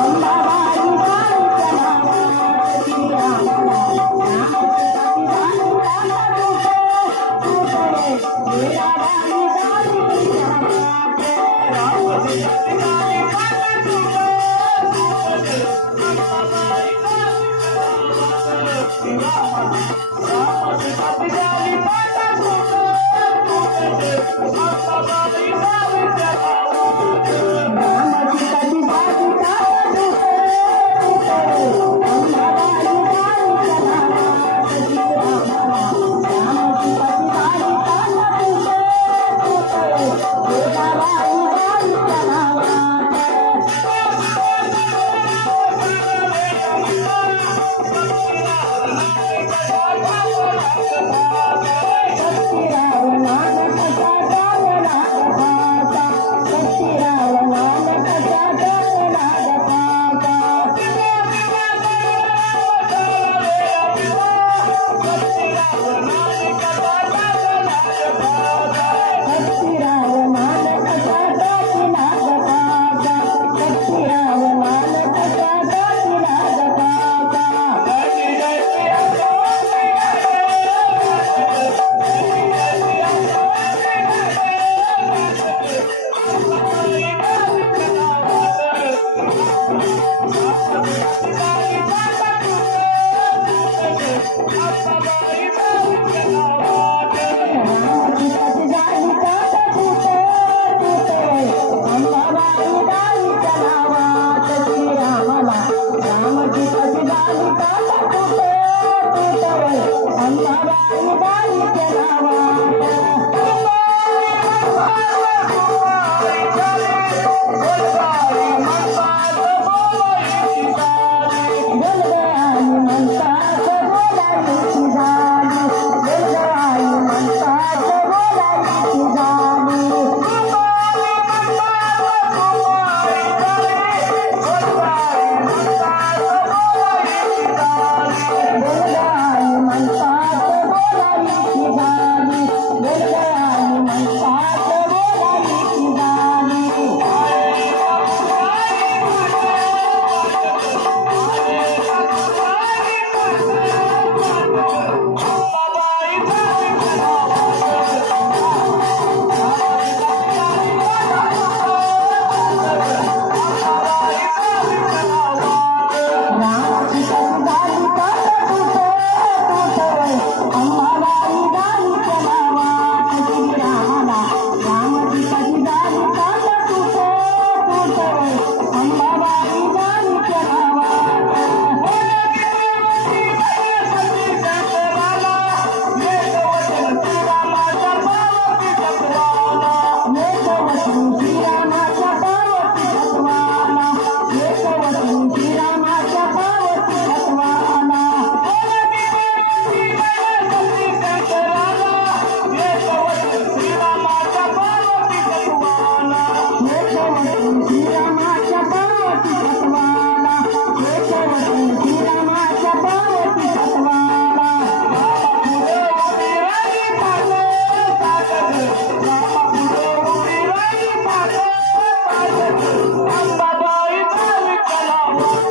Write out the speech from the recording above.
Ambabai